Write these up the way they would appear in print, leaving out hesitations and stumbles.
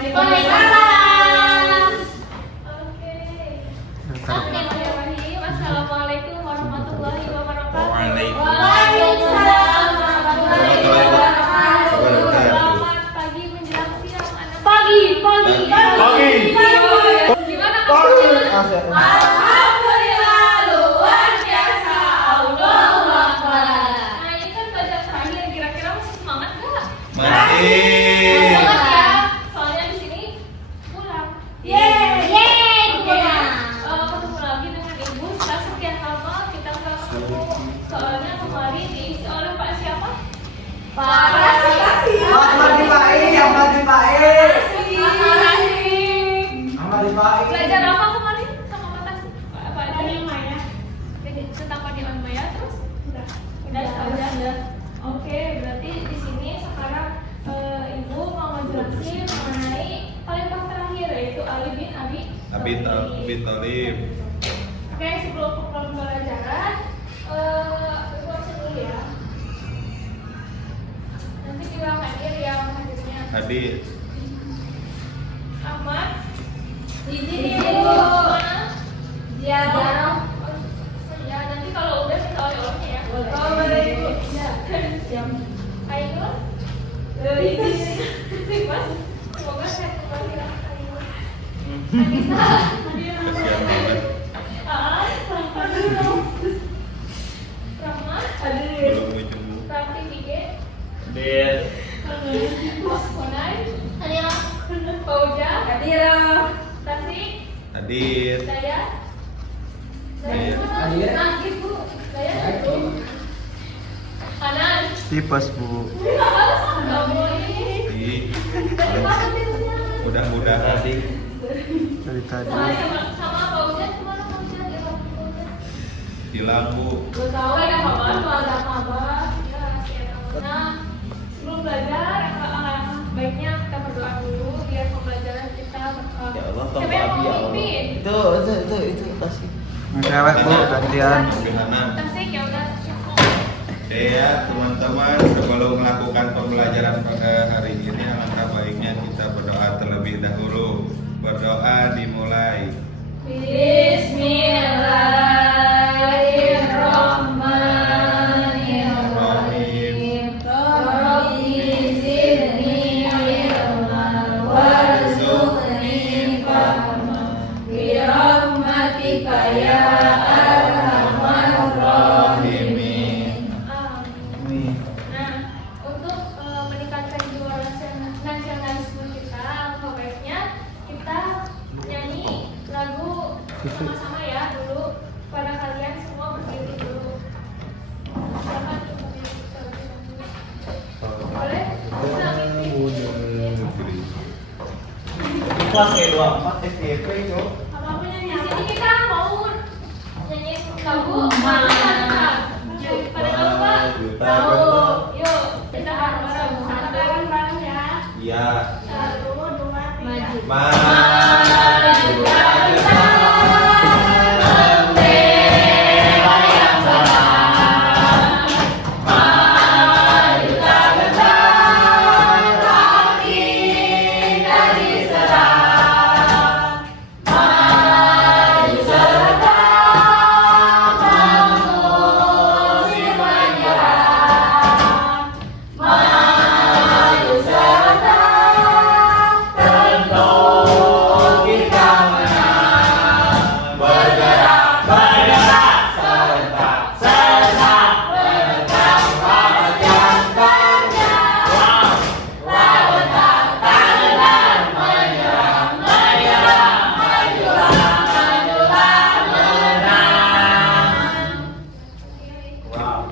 Waalaikumsalam. Oke. Bismillahirrahmanirrahim. Assalamualaikum warahmatullahi wabarakatuh. Waalaikumsalam warahmatullahi wabarakatuh. Selamat pagi menjelang siang anak. Pagi. Gimana kabarnya? Alhamdulillah luar biasa. Allahu Akbar. Nah, ini kan pelajaran terakhir. Kira-kira masih semangat nggak? Masih. Semangat ya. Soalnya di sini pulang. Ketemu lagi dengan ibu setelah sekian lama kita nggak ketemu. Soalnya kemarin diisi oleh Pak siapa? Pak Rasim. Ahmad Dipai. Belajar apa kemarin sama Pak Rasim? Apa ada yang lain ya? Tentang Padion Maya terus? Udah. Oke, berarti di sini sekarang ibu mau ngejelasin mengenai kalimat terakhir yaitu Ali bin Abi Thalib. Oke, sebelum pembelajaran ibu absen dulu ya. Nanti bilang hadir yang hadirnya. Hadir. Ahmad. Izin ibu. Mana? Ziarah. Ya, nanti kalau udah kita oleh-olehnya ya. Boleh ibu. Ya. Ainul. Mas, semoga sehat kembali ya. Ainul. Anissa. Kesian banget. Rahmat. Belum ujung. Praktik IG. Hadir. Konai. Hadira. Fauja. Hadira. Tasik. Hadir. Daya. Daya. Nakib bu. Daya itu. Kanan. Tipes bu. Nggak boleh. Ih, Dari mana tipsnya? mudah-mudahan. Dari tadi. Sama Fauja kemana Fauja? Dia mau Fauja. Hilang bu. Gue tahu ada kabar, tuh ada kabar. Ya, nah, sebelum belajar, baiknya kita berdoa dulu biar pembelajaran kita. Ya Allah, tolong Siapa yang Abi, mau ya Allah. mimpin? Itu kasih. Cewek bu, gantian. Gimana? Tasik ya udah. Ya teman-teman, sebelum melakukan pembelajaran pada hari ini, alangkah baiknya kita berdoa terlebih dahulu. Berdoa dimulai. Bismillahirrahmanirrahim. Rabbi zidni ilman warzuqni fahman birahmatika ya arhamar rahimin. Amin. Nah, untuk meningkatkan jiwa nasionalisme kita, alangkah baiknya kita nyanyi lagu sama-sama ya dulu. Pada kalian semua berdiri dulu. Silakan ibu boleh? Kelas E24 FYP itu. Apapun yang di sini kita mau nyanyi lagu mana? Pada tahu Pak? Tahu. Yuk, kita bareng-bareng ya. Iya. 1, 2, 3. Maju.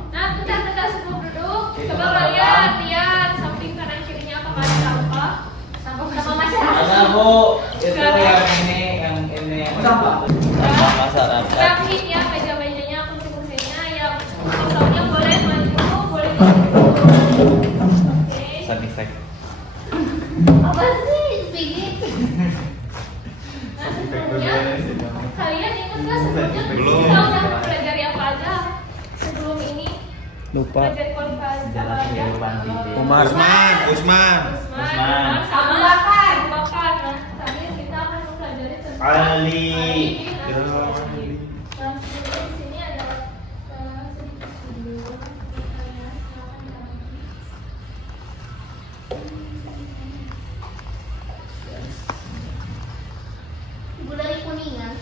Nah, kita sebelum duduk, coba kalian lihat samping kanan kirinya apakah ada sampah? Sampah masyarakat. Ada bu, itu yang ini sampah masyarakat. Rapiin ya meja-mejanya, kursi-kursinya, yang misalnya boleh maju, boleh duduk. Oke. Sanifek. Apa sih, Piggy? Nah, sebelumnya kalian ingat nggak sebelumnya Belum. kita udah pelajari apa aja sebelum ini? Lupa. Pelajari kualifikasi apa aja? Umar. Usman. Usman sama Bakar. Ali. Ya, Nah, sebenarnya di sini ada sedikit video kalian silakan. Ibu dari Kuningan.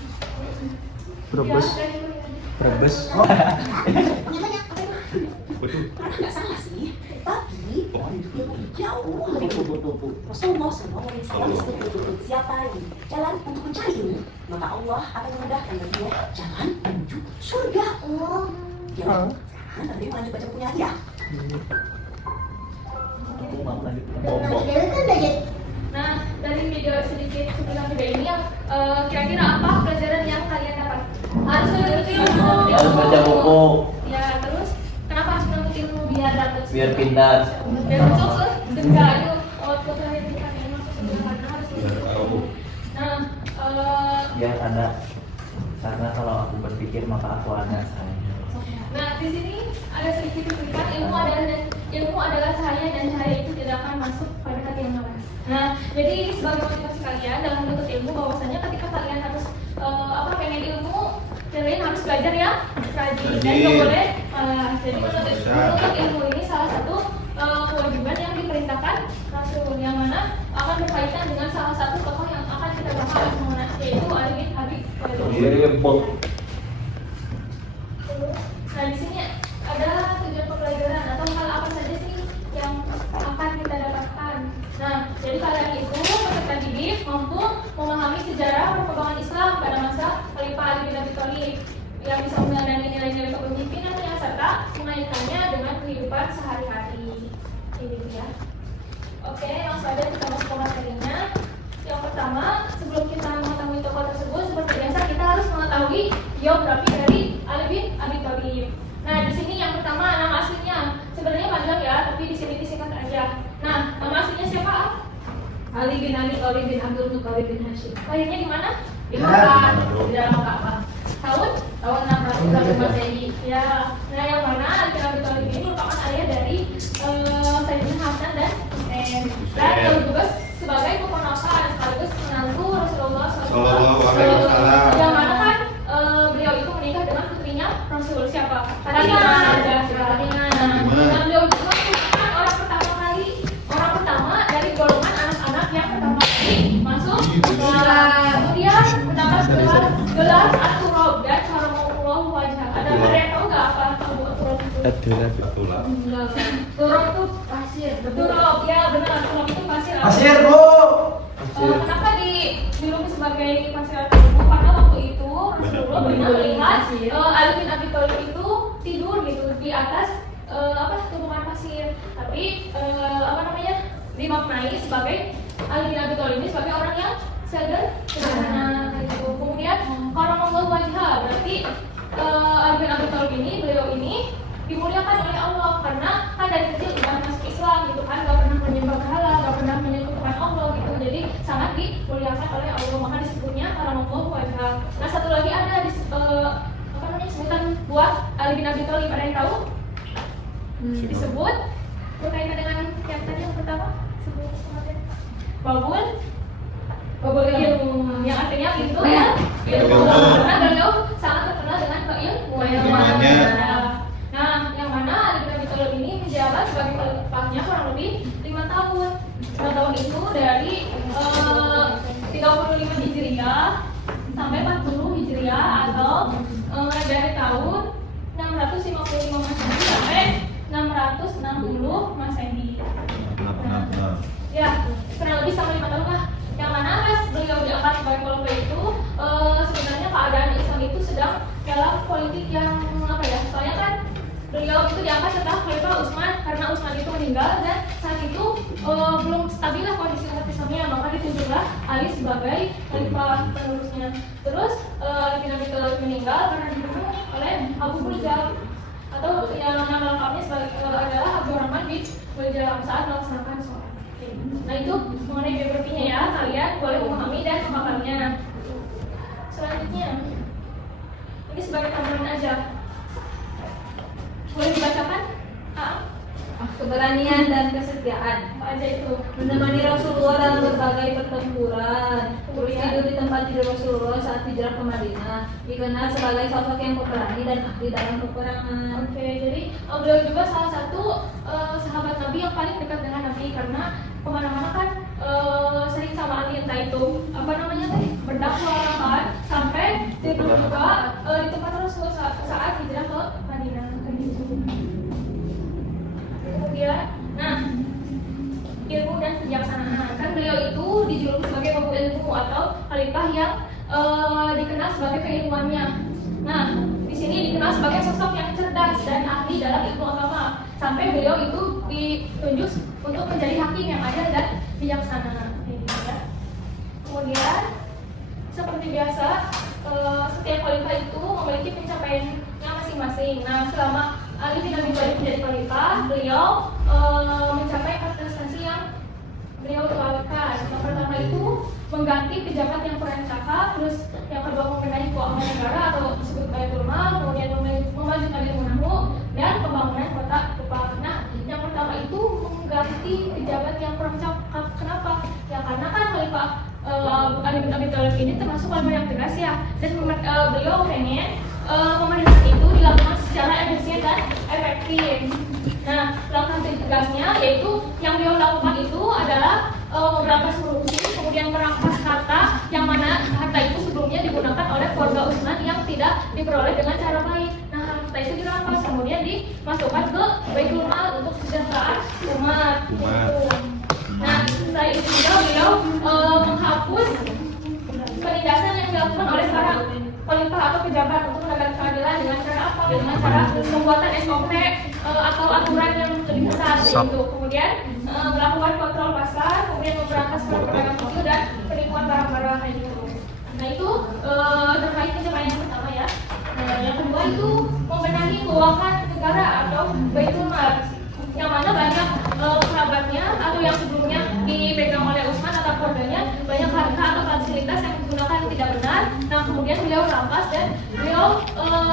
Brebes. Brebes. Namanya apa itu? betul. Nggak salah sih, tapi jauh lebih betul. Rasulullah SAW betul siapa yang jalan untuk mencari ilmu, maka Allah akan memudahkan baginya jalan menuju surga. Oh, ya. Nanti lanjut baca punya dia. Aku mau lanjut Nah, Dewi kan udah jadi. Nah, dari video sedikit sebelum video ini yang kira-kira apa pelajaran yang kalian dapat? Harus menuntut ilmu. Harus baca buku. Ya, terus kenapa harus menuntut ilmu biar dapat? Biar pintar. Biar sukses. Enggak, itu output terakhir kita yang masuk sederhana harus Biar menuntut tahu. ilmu. Nah, Biar ada. Karena kalau aku berpikir maka aku ada. nah di sini ada sedikit cuplikan ilmu adalah cahaya dan cahaya itu tidak akan masuk pada hati yang malas. Nah, jadi ini sebagai motivasi kalian dalam menuntut ilmu bahwasanya ketika kalian harus pengen ilmu, kalian harus belajar ya rajin dan nggak boleh malas. Jadi menuntut ilmu ini salah satu kewajiban yang diperintahkan Rasul yang mana akan berkaitan dengan salah satu tokoh yang akan kita bahas yaitu Ali bin Abi Thalib. Nah, di sini ada tujuan pembelajaran atau hal apa saja sih yang akan kita dapatkan. Nah, jadi kalian itu peserta didik mampu memahami sejarah perkembangan Islam pada masa Khalifah Ali bin Abi Thalib yang bisa meneladani nilai-nilai kepemimpinannya serta mengaitkannya dengan kehidupan sehari-hari. Ini ya. Oke, langsung aja kita masuk ke materinya. Yang pertama, sebelum kita mengetahui tokoh tersebut, seperti biasa kita harus mengetahui biografi dari Ali bin Abi Thalib. Nah, di sini yang pertama nama aslinya sebenarnya panjang ya, tapi di sini disingkat aja. Nah, nama aslinya siapa? Ali bin Abi Thalib bin Abdul Muthalib bin Hashim. Lahirnya di mana? Di Makkah. Di dalam Ka'bah. Tahun 600 Masehi. Ya. Nah, yang mana Ali bin Abi Thalib ini merupakan ayah dari Sayyidina Hasan dan Husain. Dan juga sebagai keponakan sekaligus menantu Rasulullah Sallallahu alaihi wasallam. Yang mana kan beliau itu menikah dengan putrinya Rasul siapa? Fatimah. Dan beliau juga merupakan orang pertama dari golongan anak-anak yang pertama kali masuk Islam. Kemudian mendapat gelar At-Turab dan Karamullah wajah. Ada yang tahu nggak apa At-Turab itu? Betul lah. Turab itu pasir. Turab ya benar. Turab itu pasir. Pasir, Bu. Kenapa dijuluki sebagai pasir At-Turab? Karena waktu itu Rasulullah melihat Ali bin Abi Thalib itu tidur gitu di atas tumpukan pasir. Tapi dimaknai sebagai Ali bin Abi Thalib ini sebagai orang yang sederhana gitu. Kemudian Karamullah wajah berarti Ali bin Abi Thalib ini beliau ini dimuliakan oleh Allah karena kan dari kecil udah masuk Islam gitu kan, gak pernah menyembah berhala, gak pernah menyekutukan Allah gitu, jadi sangat dimuliakan oleh Allah, maka disebutnya Karamullah wajah. Nah, satu lagi ada sebutan buat Ali bin Abi Thalib, ada yang tahu? Disebut berkaitan dengan yang tadi yang pertama sebut sebutan Babul ilmu, yang artinya pintu ya ilmu, karena beliau sangat terkenal dengan keilmuannya. Nah, yang mana Ali bin Abi Thalib ini menjabat sebagai khalifahnya kurang lebih 5 tahun. 5 tahun itu dari 35 Hijriah sampai 40 Hijriah atau dari tahun 655 Masehi sampai 660 Masehi. Ya, kurang lebih sama 5 tahun lah. Yang mana pas beliau diangkat sebagai khalifah itu sebenarnya keadaan Islam itu sedang dalam politik yang soalnya kan beliau itu diangkat setelah Khalifah Utsman karena Utsman itu meninggal dan saat itu belum stabil lah kondisi umat Islamnya, maka ditunjuklah Ali sebagai Khalifah penerusnya. Terus Ali bin Abi Thalib meninggal karena dibunuh oleh Abu Muljam atau yang nama lengkapnya adalah Abdurrahman bin Muljam saat melaksanakan sholat. Nah, itu mengenai biografinya ya, kalian boleh memahami dan memakamnya. Selanjutnya, ini sebagai tambahan aja. Boleh dibacakan? Keberanian dan kesetiaan. Apa aja itu? Menemani Rasulullah dalam sebagai pertempuran. Terus tidur di tempat tidur Rasulullah saat hijrah ke Madinah. Dikenal sebagai sosok yang pemberani dan ahli dalam peperangan. Oke, jadi beliau juga salah satu sahabat Nabi yang paling dekat dengan Nabi karena kemana-mana kan sering sama Ali, entah itu apa namanya tadi berdakwah kan, sampai tidur juga di tempat Rasul saat hijrah ke Madinah. Kemudian, nah, ilmu dan kebijaksanaan. Kan beliau itu dijuluki sebagai babu ilmu atau khalifah yang dikenal sebagai keilmuannya. Nah, di sini dikenal sebagai sosok yang cerdas dan ahli dalam ilmu agama. Sampai beliau itu ditunjuk untuk menjadi hakim yang adil dan bijaksana. Kemudian, seperti biasa, setiap khalifah itu memiliki pencapaiannya masing-masing. Nah, selama Ali bin Abi Thalib menjadi khalifah, beliau mencapai prestasi yang beliau tuakan. Yang pertama itu mengganti pejabat yang kurang cakap, terus yang kedua membenahi keuangan negara atau disebut Baitul Mal, kemudian memajukan ilmu nahwu dan pembangunan kota Kupang. Nah, yang pertama itu mengganti pejabat yang kurang cakap. Kenapa? Ya karena kan khalifah Ali bin Abi Thalib ini termasuk khalifah yang tegas ya, dan beliau pengen pemerintahan itu dilakukan secara efisien dan efektif. Nah, langkah tegasnya yaitu yang beliau lakukan itu adalah memberantas korupsi, kemudian merampas harta yang mana harta itu sebelumnya digunakan oleh keluarga Utsman yang tidak diperoleh dengan cara baik. Nah, harta itu dirampas kemudian dimasukkan ke Baitul Mal untuk kesejahteraan umat. Nah, setelah itu juga beliau menghapus penindasan yang dilakukan oleh para khalifah atau pejabat untuk menegakkan keadilan dengan cara apa? Dengan cara pembuatan SOP atau aturan yang lebih ketat yaitu kemudian melakukan kontrol pasar, kemudian memberantas perdagangan kecil dan penipuan barang-barang kayak gitu. Nah itu terkait pencapaian yang pertama ya. Nah, yang kedua itu membenahi keuangan negara atau Baitul Mal, yang mana banyak kerabatnya atau yang sebelumnya dipegang oleh Utsman atau keluarganya banyak harta atau fasilitas yang digunakan tidak benar. Nah kemudian beliau rampas dan beliau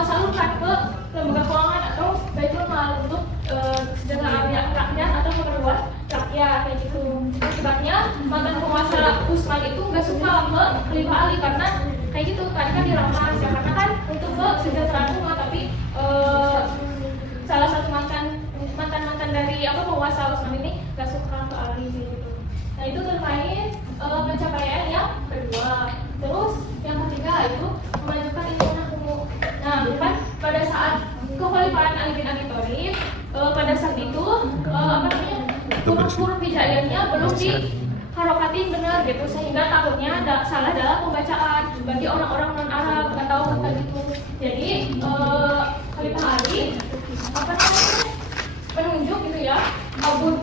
salurkan ke lembaga keuangan atau Baitul Mal untuk kesejahteraan rakyat atau keperluan rakyat kayak gitu. Akibatnya mantan penguasa Utsman itu nggak suka ke Khalifah Ali karena kayak gitu, karena dirampas ya, karena kan untuk kesejahteraan umat, tapi salah satu mantan dari penguasa Utsman ini nggak suka ke Ali gitu. Nah itu terkait pencapaian yang kedua. Terus yang ketiga itu memajukan ilmu nahwu. Nah, bukan pada saat kekhalifahan Ali bin Abi Thalib, pada saat itu huruf hijaiyahnya belum diharokatin benar gitu, sehingga takutnya ada salah dalam pembacaan bagi orang-orang non Arab nggak tahu kayak gitu. Jadi Khalifah Ali menunjuk gitu ya Abu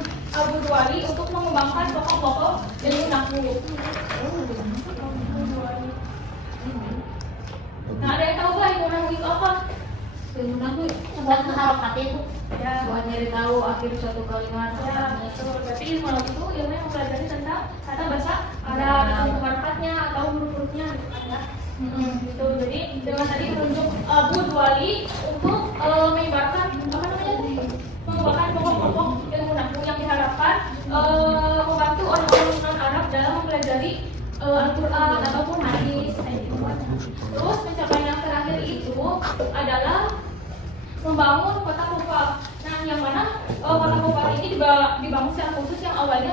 Duwali untuk mengembangkan pokok-pokok ilmu nahwu. Nah, ada yang tahu nggak ilmu nahwu itu apa? Ilmu nahwu buat mengharokatin itu Ya, buat nyari tahu akhir suatu kalimat. ya, betul. Berarti ilmu nahwu itu ilmu yang mempelajari tentang kata bahasa Arab, ilmu harokatnya atau huruf-hurufnya gitu ya. Gitu. Jadi dengan tadi menunjuk Abu Duwali untuk menyebarkan mengembangkan pokok-pokok ilmu nahwu yang diharapkan membantu orang-orang non-Arab dalam mempelajari Al-Quran ataupun hadis. Terus pencapaian yang terakhir itu adalah membangun kota Kufah. Nah, yang mana kota Kufah ini dibangun secara khusus yang awalnya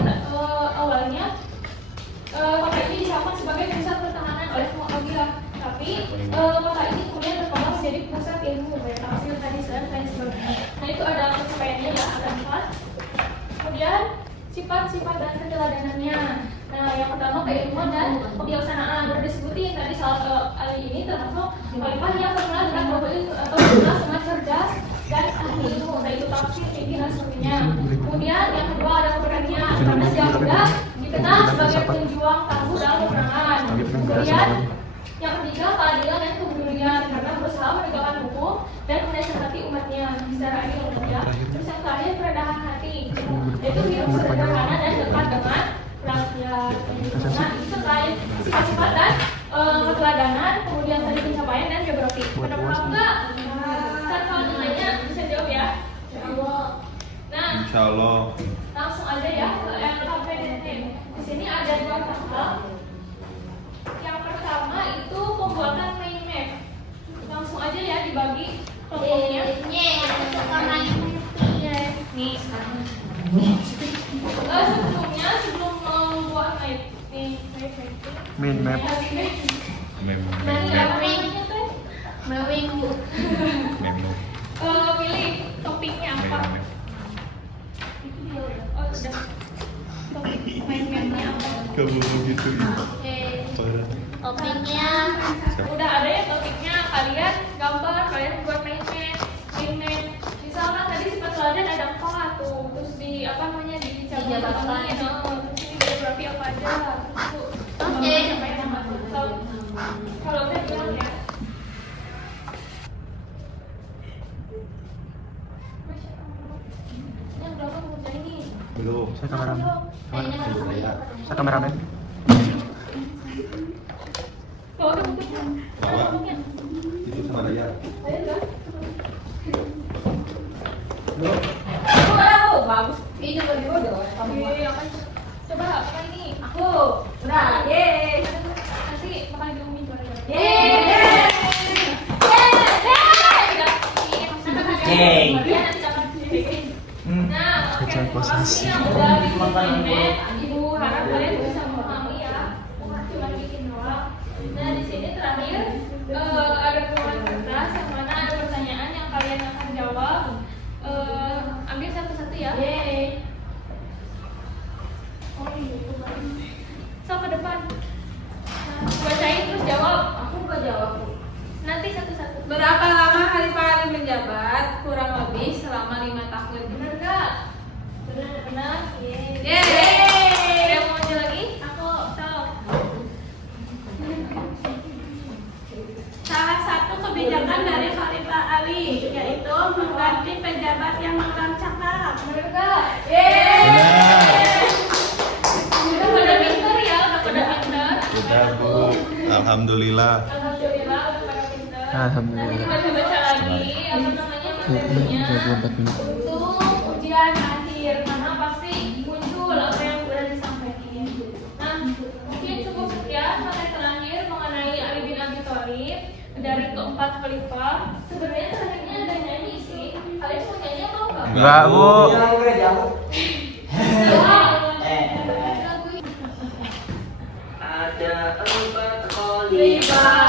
kota ini disiapkan sebagai pusat pertahanan oleh Muawiyah. Tapi kota ini kemudian berkembang menjadi pusat ilmu, kayak tafsir, hadis dan lain sebagainya. Nah itu ada pencapaiannya ya, ada 4. Kemudian sifat-sifat dan keteladanannya. Nah yang pertama keilmuan dan kebijaksanaan. Sudah disebutin tadi soal Ali ini termasuk khalifah yang terkenal dengan ilmu atau terkenal sangat cerdas dan ahli ilmu, nah itu tafsir, fikih dan sebagainya. Kemudian yang kedua ada keberanian, karena dia sudah dikenal sebagai penjuang tangguh dalam peperangan. Kemudian yang ketiga keadilan dan kepedulian, karena berusaha menegakkan hukum dan menasihati umatnya secara adil ya. Terus yang terakhir kerendahan hati, yaitu hidup sederhana dan dekat dengan rakyat. Nah itu terkait sifat-sifat dan keteladanan, kemudian tadi pencapaian dan biografi. Pada paham nggak? Kan kalau nanya bisa jawab ya. Nah, Insya Allah. langsung aja ya ke LKPDT. Di sini ada 2 Nih sekarang. Sebelumnya sebelum membuat nih Main map. Memo. Nanti apa namanya teh? Mewing bu. Memo. Pilih topiknya apa? Oh udah. Topik main-mainnya apa? Kamu begitu ya. Oke. Parah. Topiknya Udah ada ya topiknya, kalian gambar, kalian buat main. Misalkan tadi sifat teladan ada 4 tuh, terus di apa namanya Dijabarkan. terus ini geografi apa aja, terus Oke. sampai nama. Kalau saya bilang ya. Masya Allah. Yang berapa bungkusnya ini? Belum. Saya kameramen. kayaknya kan Saya kameramen. Bawa ke bungkusnya. Bawa. Bungkusnya. Itu sama Daya. Ayo dah. Bagus. ini bagi bodoh. Iya, apa? Coba apa ini? Aku. Udah, yeay. Nanti makan di umi bareng. Yeay. Yeay. Nah, oke. Kecil posisi. Yang udah bikin mainan, Ibu harap kalian bisa memahami ya. Cuma bikin doang. Nah, di sini terakhir ada keluar kertas yang mana ada pertanyaan yang kalian akan jawab. Ambil satu-satu ya. Yeay. Oh iya. So ke depan. Nah, bacain terus jawab. Aku nggak jawab. Nanti satu-satu. Berapa lama Khalifah Ali menjabat? Kurang lebih selama 5 tahun. Bener nggak? Benar. Yeay. Yeay. Ada yang mau aja lagi? Aku. Tahu. Salah satu kebijakan dari Khalifah Ali yaitu mengganti pejabat yang kurang cakap. Bener nggak? Benar. Udah pada pinter ya, udah pada pinter. Sudah, Bu. Alhamdulillah. Alhamdulillah udah pada pinter. Alhamdulillah. Nanti dibaca-baca lagi apa namanya materinya 24 menit. untuk ujian akhir karena pasti muncul apa yang udah disampaikan. Nah, mungkin cukup sekian materi terakhir mengenai Ali bin Abi Thalib dari keempat khalifah. Sebenarnya terakhirnya ada nyanyi sih. Kalian mau nyanyi apa enggak? Enggak, Bu. Ada 4 khalifah.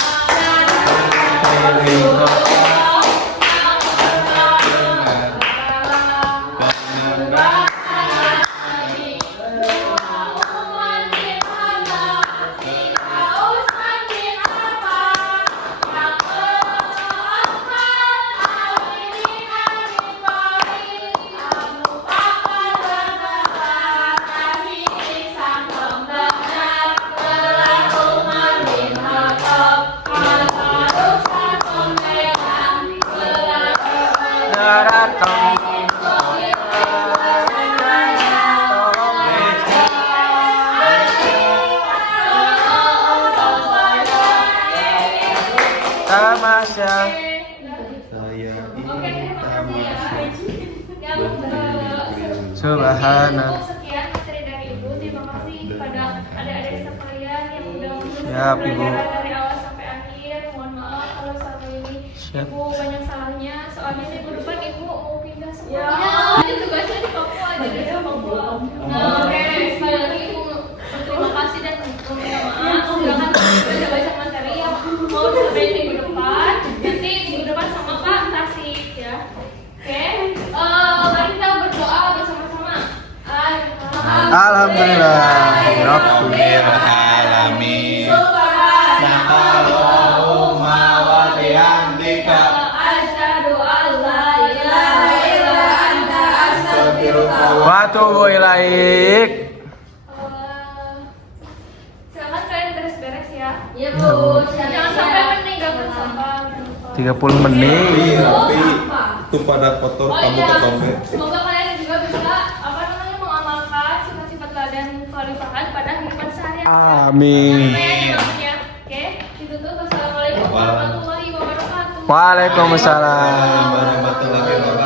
Tamasya. Saya Oke, terima kasih ya. Yang Subhana. cukup sekian materi dari Ibu. Terima kasih kepada adik-adik sekalian yang udah Siap, Ibu. pelajaran dari awal sampai akhir. Mohon maaf kalau selama ini Siap. Ibu banyak salahnya. Soalnya minggu depan Ibu mau pindah sekolah. Ya. Jadi tugasnya di Papua, jadi di Papua. Nah, oke. Sekali lagi Ibu berterima kasih dan meminta maaf. Silakan baca-baca materi yang mau disampaikan minggu depan. Nanti minggu depan sama Pak Tasik ya. Oke. Mari kita berdoa bersama-sama. Alhamdulillah. Rabbil alamin. Allahumma wa bihamdika Asyhadu an la ilaha illa anta astaghfiruka Wa atubu ilaik. Silakan kalian beres-beres ya. Iya Ya, Bu. bu. Jangan sampai meninggalkan sampah. 30 menit. Tapi itu pada kotor Oh kamu iya, ketombe. semoga kalian juga bisa apa namanya mengamalkan sifat-sifat teladan kekhalifahan pada kehidupan sehari-hari. Amin. Ya. Oke, ditutup. Wassalamualaikum warahmatullahi wabarakatuh. Waalaikumsalam. Warahmatullahi wabarakatuh.